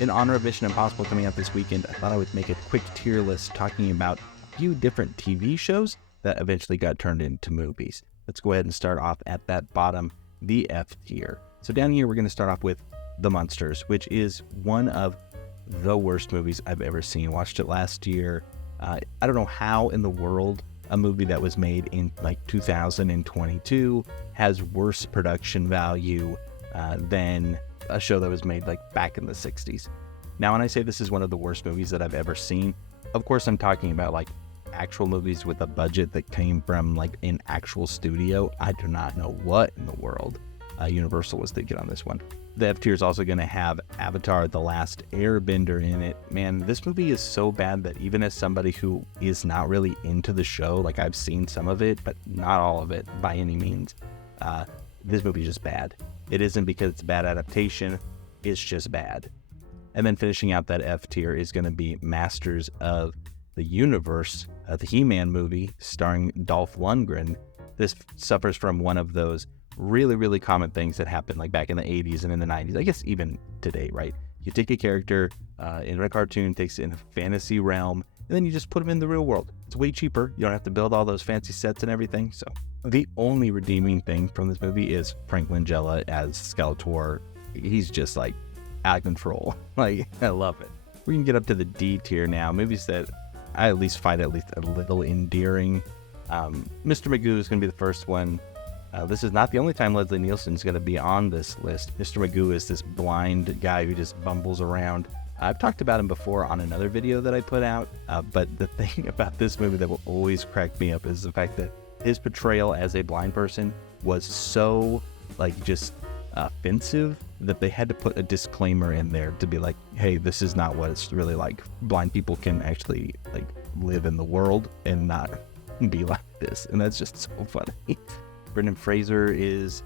In honor of Mission Impossible coming out this weekend, I thought I would make a quick tier list talking about a few different TV shows that eventually got turned into movies. Let's go ahead and start off at that bottom, the F tier. So down here, we're going to start off with The Munsters, which is one of the worst movies I've ever seen. Watched it last year. I don't know how in the world a movie that was made in like 2022 has worse production value than a show that was made like back in the 60s. Now, when I say this is one of the worst movies that I've ever seen, of course I'm talking about like actual movies with a budget that came from like an actual studio. I do not know what in the world Universal was thinking on this one. The F tier is also going to have Avatar: The Last Airbender in it. Man, this movie is so bad that even as somebody who is not really into the show, like I've seen some of it, but not all of it by any means, this movie is just bad. It isn't because it's a bad adaptation, it's just bad. And then finishing out that F tier is going to be Masters of the Universe, the He-Man movie starring Dolph Lundgren. This suffers from one of those really common things that happened like back in the 80s and in the 90s, I guess even today, right? You take a character in a cartoon, takes it in a fantasy realm, and then you just put them in the real world. It's way cheaper. You don't have to build all those fancy sets and everything. So the only redeeming thing from this movie is Frank Langella as Skeletor. He's just like out of control. Like, I love it. We can get up to the D tier now. Movies that I at least find at least a little endearing. Mr. Magoo is going to be the first one. This is not the only time Leslie Nielsen is going to be on this list. Mr. Magoo is this blind guy who just bumbles around. I've talked about him before on another video that I put out, but the thing about this movie that will always crack me up is the fact that his portrayal as a blind person was so, like, just offensive that they had to put a disclaimer in there to be like, hey, this is not what it's really like. Blind people can actually, like, live in the world and not be like this, and that's just so funny. Brendan Fraser is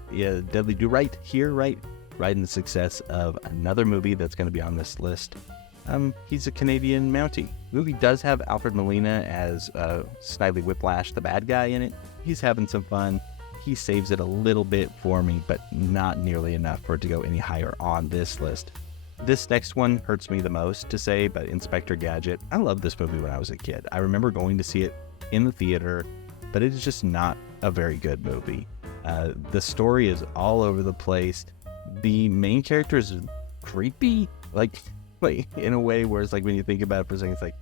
Dudley Do-Right here, right in the success of another movie that's going to be on this list. He's a Canadian Mountie. The movie does have Alfred Molina as Snidely Whiplash, the bad guy in it. He's having some fun. He saves it a little bit for me, but not nearly enough for it to go any higher on this list. This next one hurts me the most to say, but Inspector Gadget. I loved this movie when I was a kid. I remember going to see it in the theater, but it is just not a very good movie. The story is all over the place. The main character is creepy, like in a way where it's like when you think about it for a second, it's like,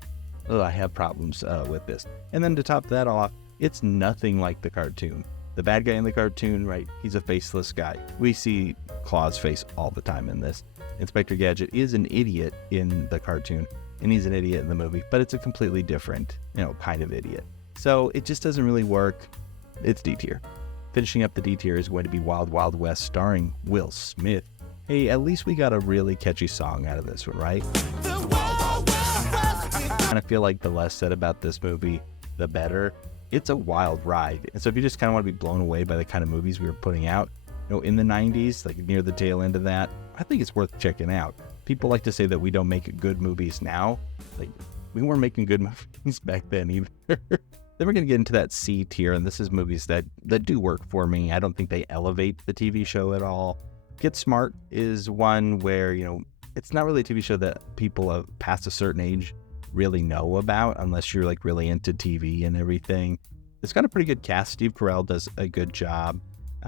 oh, I have problems with this. And then to top that off, it's nothing like the cartoon. The bad guy in the cartoon, right, he's a faceless guy. We see Claw's face all the time in this. Inspector Gadget is an idiot in the cartoon, and he's an idiot in the movie, but it's a completely different, kind of idiot. So it just doesn't really work. It's D tier. Finishing up the D tier is going to be Wild Wild West starring Will Smith. Hey, at least we got a really catchy song out of this one, right? And I feel like the less said about this movie, the better. It's a wild ride. And so if you just kind of want to be blown away by the kind of movies we were putting out, in the 90s, like near the tail end of that, I think it's worth checking out. People like to say that we don't make good movies now. Like, we weren't making good movies back then either. Then we're going to get into that C tier, and this is movies that do work for me. I don't think they elevate the TV show at all. Get Smart is one where, it's not really a TV show that people past a certain age really know about unless you're like really into TV and everything. It's got a pretty good cast. Steve Carell does a good job.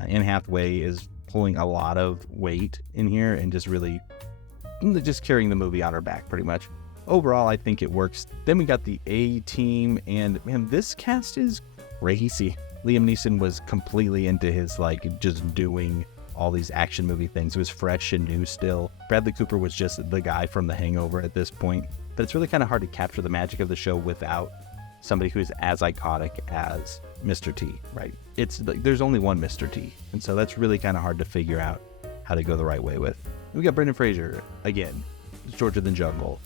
Anne Hathaway is pulling a lot of weight in here and just really just carrying the movie on her back pretty much. Overall, I think it works. Then we got the A Team, and man, this cast is crazy. Liam Neeson was completely into his like just doing all these action movie things. It was fresh and new still. Bradley Cooper was just the guy from The Hangover at this point. But it's really kind of hard to capture the magic of the show without somebody who's as iconic as Mr. T, right? It's like there's only one Mr. T, and so that's really kind of hard to figure out how to go the right way with. We got Brendan Fraser again, Georgia than Jungle.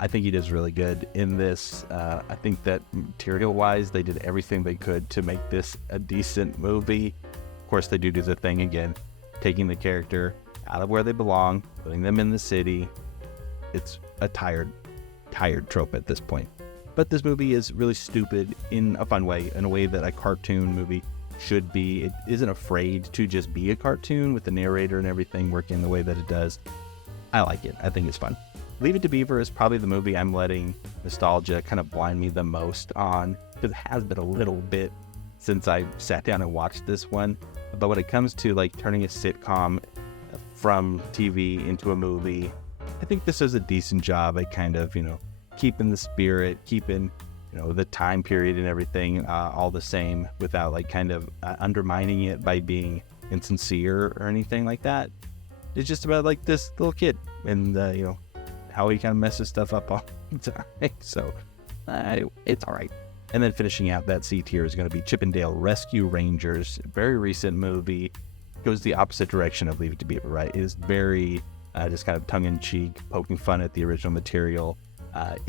I think he does really good in this. I think that material-wise, they did everything they could to make this a decent movie. Of course, they do the thing again, taking the character out of where they belong, putting them in the city. It's a tired trope at this point. But this movie is really stupid in a fun way, in a way that a cartoon movie should be. It isn't afraid to just be a cartoon with the narrator and everything working the way that it does. I like it. I think it's fun. Leave It to Beaver is probably the movie I'm letting nostalgia kind of blind me the most on, because it has been a little bit since I sat down and watched this one. But when it comes to like turning a sitcom from TV into a movie, I think this does a decent job at kind of, keeping the spirit, keeping, the time period and everything all the same without like kind of undermining it by being insincere or anything like that. It's just about like this little kid and, how he kind of messes stuff up all the time. So it's all right. And then finishing out that C tier is going to be Chip 'n Dale Rescue Rangers. Very recent movie. Goes the opposite direction of Leave It to Beaver, right? It is very just kind of tongue-in-cheek, poking fun at the original material.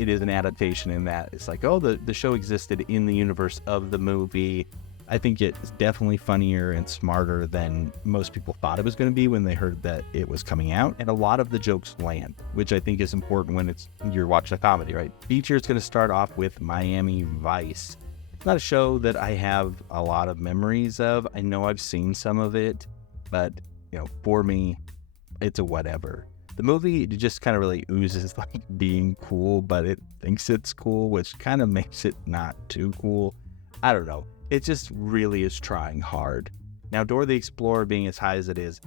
It is an adaptation in that it's like, the show existed in the universe of the movie. I think it's definitely funnier and smarter than most people thought it was going to be when they heard that it was coming out. And a lot of the jokes land, which I think is important when you're watching a comedy, right? B tier is going to start off with Miami Vice. It's not a show that I have a lot of memories of. I know I've seen some of it, but, for me, it's a whatever. The movie just kind of really oozes like being cool, but it thinks it's cool, which kind of makes it not too cool. I don't know. It just really is trying hard. Now, Dora the Explorer being as high as it is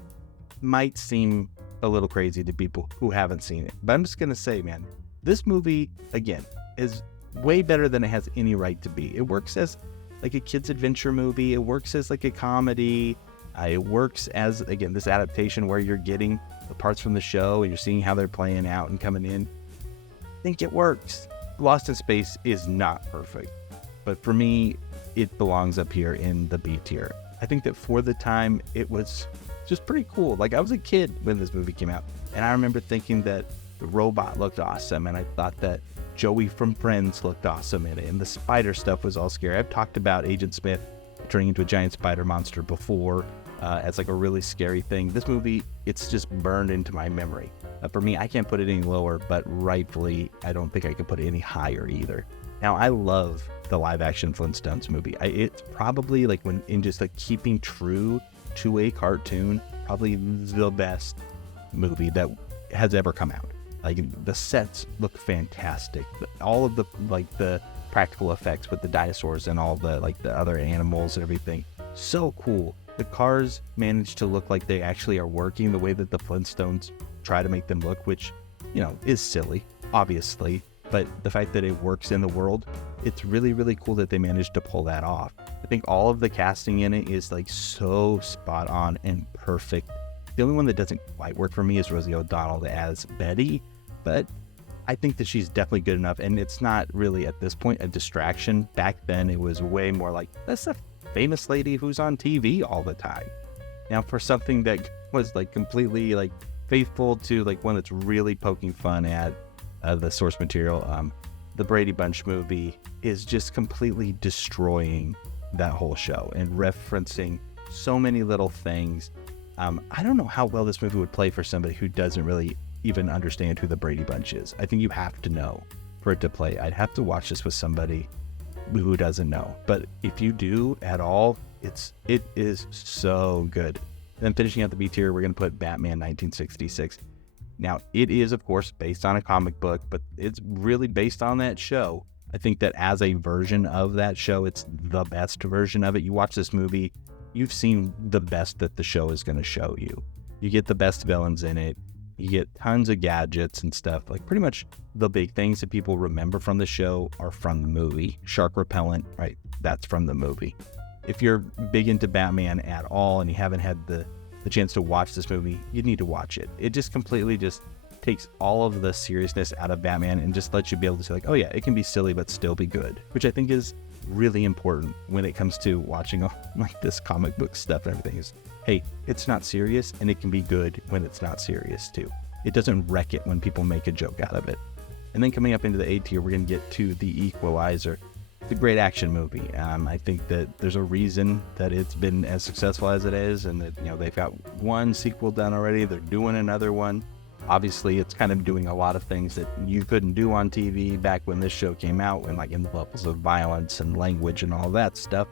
might seem a little crazy to people who haven't seen it. But I'm just going to say, man, this movie, again, is way better than it has any right to be. It works as like a kid's adventure movie. It works as like a comedy. It works as, again, this adaptation where you're getting the parts from the show and you're seeing how they're playing out and coming in. I think it works. Lost in Space is not perfect. But for me, it belongs up here in the B tier. I think that for the time, it was just pretty cool. Like, I was a kid when this movie came out, and I remember thinking that the robot looked awesome, and I thought that Joey from Friends looked awesome in it, and the spider stuff was all scary. I've talked about Agent Smith turning into a giant spider monster before as like a really scary thing. This movie, it's just burned into my memory. For me, I can't put it any lower, but rightfully, I don't think I could put it any higher either. Now, I love the live-action Flintstones movie. It's probably like when in just like keeping true to a cartoon, probably the best movie that has ever come out. Like, the sets look fantastic. All of the practical effects with the dinosaurs and all the the other animals and everything, so cool. The cars manage to look like they actually are working the way that the Flintstones try to make them look, which is silly, obviously. But the fact that it works in the world, it's really, really cool that they managed to pull that off. I think all of the casting in it is like so spot on and perfect. The only one that doesn't quite work for me is Rosie O'Donnell as Betty, but I think that she's definitely good enough, and it's not really at this point a distraction. Back then it was way more like, that's a famous lady who's on TV all the time. Now, for something that was like completely like faithful to like one that's really poking fun at the source material, the Brady Bunch movie is just completely destroying that whole show and referencing so many little things. I don't know how well this movie would play for somebody who doesn't really even understand who the Brady Bunch is. I think you have to know for it to play. I'd have to watch this with somebody who doesn't know. But if you do at all, it is so good. Then finishing out the B tier, we're going to put Batman 1966. Now, it is, of course, based on a comic book, but it's really based on that show. I think that as a version of that show, it's the best version of it. You watch this movie, you've seen the best that the show is going to show you. You get the best villains in it. You get tons of gadgets and stuff. Like, pretty much the big things that people remember from the show are from the movie. Shark repellent, right? That's from the movie. If you're big into Batman at all and you haven't had the chance to watch this movie, you need to watch it. It just completely just takes all of the seriousness out of Batman and just lets you be able to say like, oh yeah, it can be silly but still be good, which I think is really important when it comes to watching like this comic book stuff and everything. Is, hey, it's not serious and it can be good when it's not serious too. It doesn't wreck it when people make a joke out of it. And then coming up into the A tier, we're going to get to The Equalizer. It's a great action movie. I think that there's a reason that it's been as successful as it is, and that they've got one sequel done already. They're doing another one. Obviously, it's kind of doing a lot of things that you couldn't do on TV back when this show came out, when like in the levels of violence and language and all that stuff.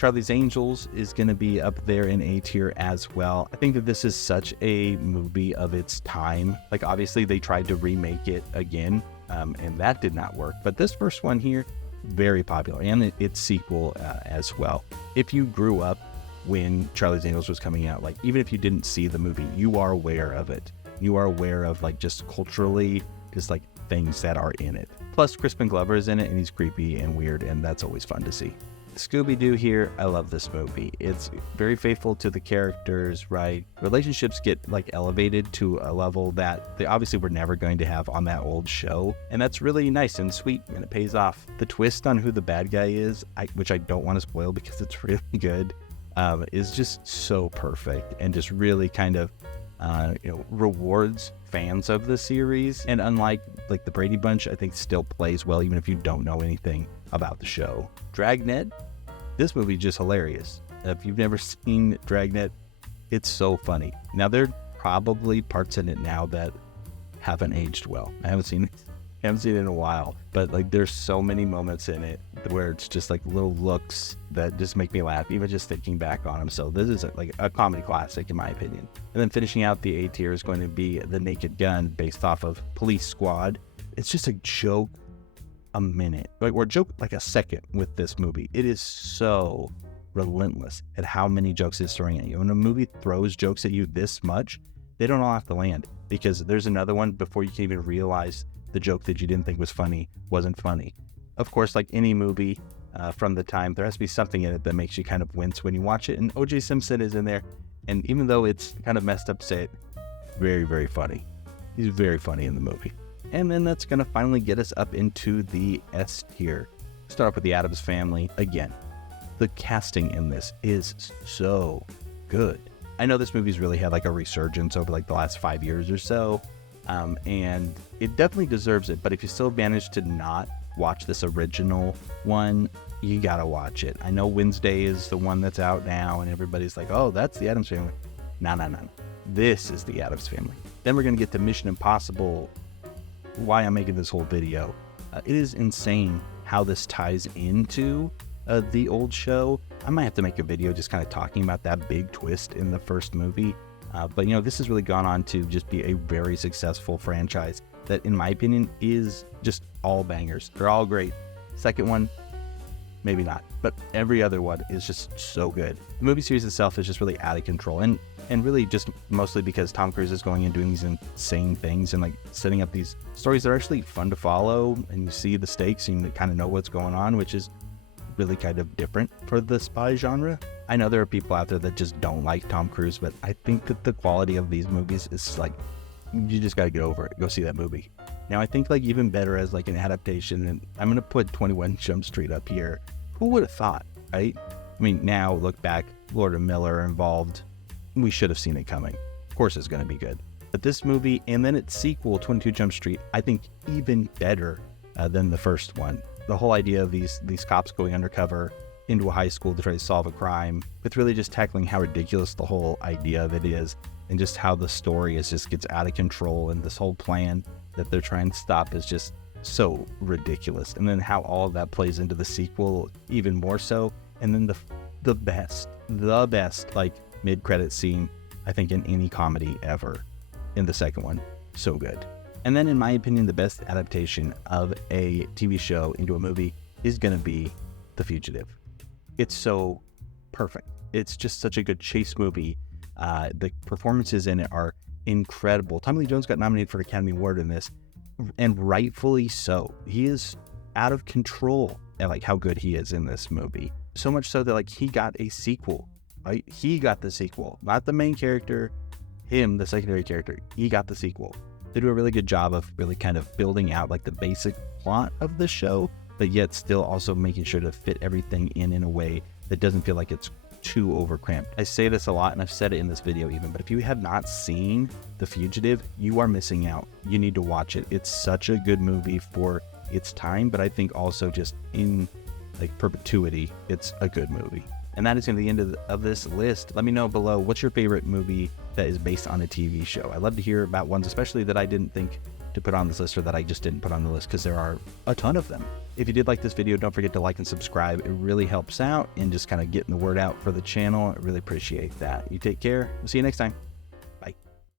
Charlie's Angels is going to be up there in A tier as well. I think that this is such a movie of its time. Like, obviously they tried to remake it again, and that did not work. But this first one here, very popular, and its sequel as well. If you grew up when Charlie's Angels was coming out, like, even if you didn't see the movie, you are aware of it. You are aware of, like, just culturally, just like things that are in it. Plus, Crispin Glover is in it, and he's creepy and weird, and that's always fun to see. Scooby-Doo here, I love this movie. It's very faithful to the characters, right? Relationships get like elevated to a level that they obviously were never going to have on that old show. And that's really nice and sweet, and it pays off. The twist on who the bad guy is, which I don't want to spoil because it's really good, is just so perfect and just really kind of rewards fans of the series. And unlike like the Brady Bunch, I think still plays well even if you don't know anything about the show. Dragnet, this movie is just hilarious. If you've never seen Dragnet, it's so funny. Now, there are probably parts in it now that haven't aged well. I haven't seen it in a while, but like there's so many moments in it where it's just like little looks that just make me laugh, even just thinking back on them. So this is like a comedy classic in my opinion. And then finishing out the A tier is going to be The Naked Gun, based off of Police Squad. It's just a joke a minute, or joke like a second with this movie. It is so relentless at how many jokes it's throwing at you. When a movie throws jokes at you this much, they don't all have to land, because there's another one before you can even realize the joke that you didn't think was funny wasn't funny. Of course, like any movie from the time, there has to be something in it that makes you kind of wince when you watch it, and O.J. Simpson is in there, and even though it's kind of messed up to say it, very, very funny. He's very funny in the movie. And then that's going to finally get us up into the S tier. Start off with the Addams Family. Again, the casting in this is so good. I know this movie's really had like a resurgence over like the last 5 years or so, and it definitely deserves it. But if you still manage to not watch this original one, you gotta watch it. I know Wednesday is the one that's out now, and everybody's like, oh, that's the Addams Family. No. This is the Addams Family. Then we're going to get to Mission Impossible. Why I'm making this whole video. It is insane how this ties into the old show. I might have to make a video just kind of talking about that big twist in the first movie. But this has really gone on to just be a very successful franchise that, in my opinion, is just all bangers. They're all great. Second one, maybe not, but every other one is just so good. The movie series itself is just really out of control, and really just mostly because Tom Cruise is going and doing these insane things and like setting up these stories that are actually fun to follow, and you see the stakes and you kind of know what's going on, which is really kind of different for the spy genre. I know there are people out there that just don't like Tom Cruise, but I think that the quality of these movies is like, you just got to get over it. Go see that movie. Now, I think like even better as like an adaptation, and I'm going to put 21 Jump Street up here. Who would have thought, right? I mean, now look back, Lord and Miller involved. We should have seen it coming. Of course it's going to be good. But this movie, and then its sequel, 22 Jump Street, I think even better than the first one. The whole idea of these cops going undercover into a high school to try to solve a crime, with really just tackling how ridiculous the whole idea of it is, and just how the story just gets out of control, and this whole plan that they're trying to stop is just so ridiculous. And then how all of that plays into the sequel even more so. And then the best like mid-credit scene, I think, in any comedy ever in the second one. So good. And then, in my opinion, the best adaptation of a TV show into a movie is going to be The Fugitive. It's so perfect. It's just such a good chase movie. The performances in it are incredible. Tommy Lee Jones got nominated for an Academy Award in this, and rightfully so. He is out of control at like how good he is in this movie. So much so that like he got a sequel. Right? He got the sequel, not the main character, him, the secondary character. He got the sequel. They do a really good job of really kind of building out like the basic plot of the show, but yet still also making sure to fit everything in a way that doesn't feel like it's too overcramped. I say this a lot, and I've said it in this video even, but if you have not seen The Fugitive, you are missing out. You need to watch it. It's such a good movie for its time, but I think also just in like perpetuity, it's a good movie. And that is going to be the end of this list. Let me know below, what's your favorite movie that is based on a TV show? I'd love to hear about ones, especially that I didn't think to put on this list or that I just didn't put on the list, because there are a ton of them. If you did like this video, don't forget to like and subscribe. It really helps out and just kind of getting the word out for the channel. I really appreciate that. You take care. We'll see you next time.